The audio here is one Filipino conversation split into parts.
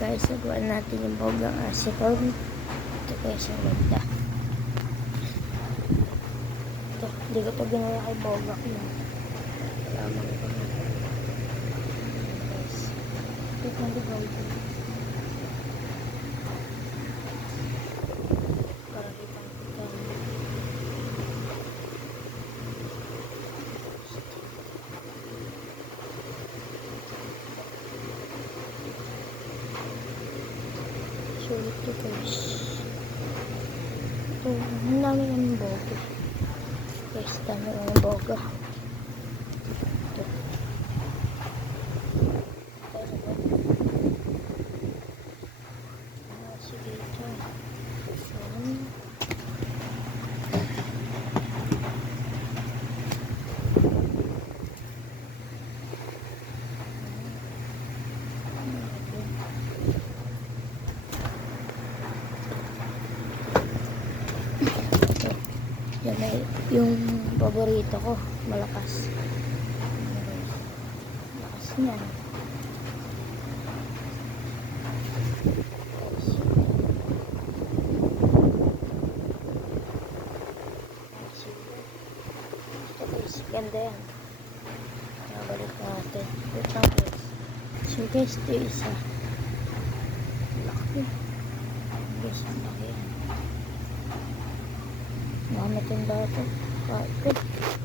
Guys, nagawa natin yung bogang asipon. Ito guys, yung ganda. Ito, hindi ko pa ginawa kay boga ko na. Lamang ko na. Guys, ito yung ligaw ko. Para kitang-kita. So, ito guys. Ito, ang dami ng boga. Guys, dami ng boga. Ito. Sige, ito. Yan ay yung paborito ko, malakas. Malakas niya. Ito guys, ganda yan. Nabalik natin. Wait lang guys. So guys, ito isa. Laki. Guys, ang laki yan. Matanda ito.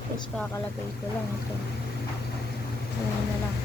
Guys, kakalagay ko lang ito. Ano na lang.